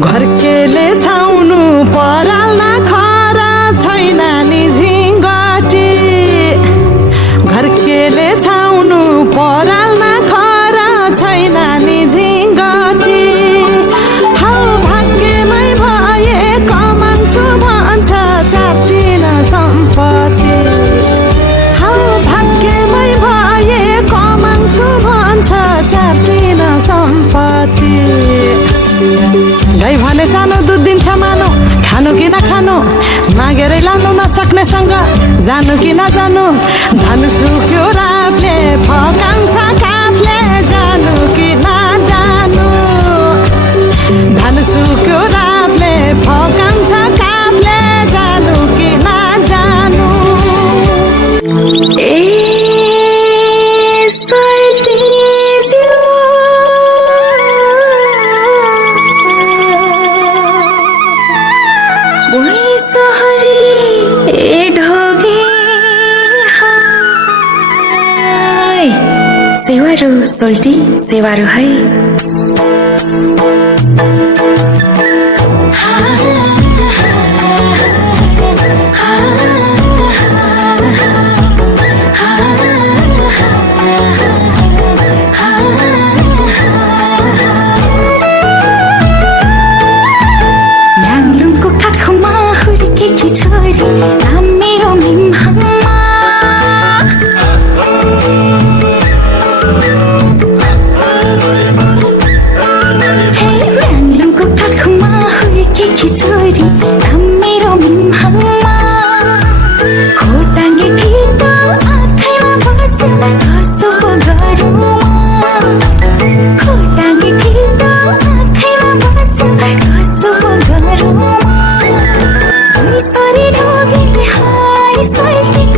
घरकेले छाउनु पराल नखरा छैन नि झिङ्गटी घरकेले छाउनु पराल नखरा छैन नि झिङ्गटी हौ भाग्यमै भए कमान्छु भन्छ च्याप्टिन सम्पत्ति हौ भाग्यमै भए कमान्छु भन्छ च्याप्टिन सम्पत्ति गाई भने सानो दुध दिन्छ मानो खानु कि नखानु मागेरै लानु नसक्नेसँग जानु कि नजानु धन सुक्यो रातले फकान्छ काफले जानु कि नजानु धन सुक्यो रातले फकान्छ काफले जानु कि नजानु सेवारो सोल्टी सेवारो है म्याङ्लुङको काखमा हुर्केकी छोरी नाम मेरो मिमहम्मा छोरी नाम मेरो मिमहम्मा खोटाङ्गे ठिटो आँखैमा बस्यो कसो गरौँ खोटाङ्गे ठिटो आँखैमा बस्यो कसो गरौँ सरी ढोगे हाय सोल्टी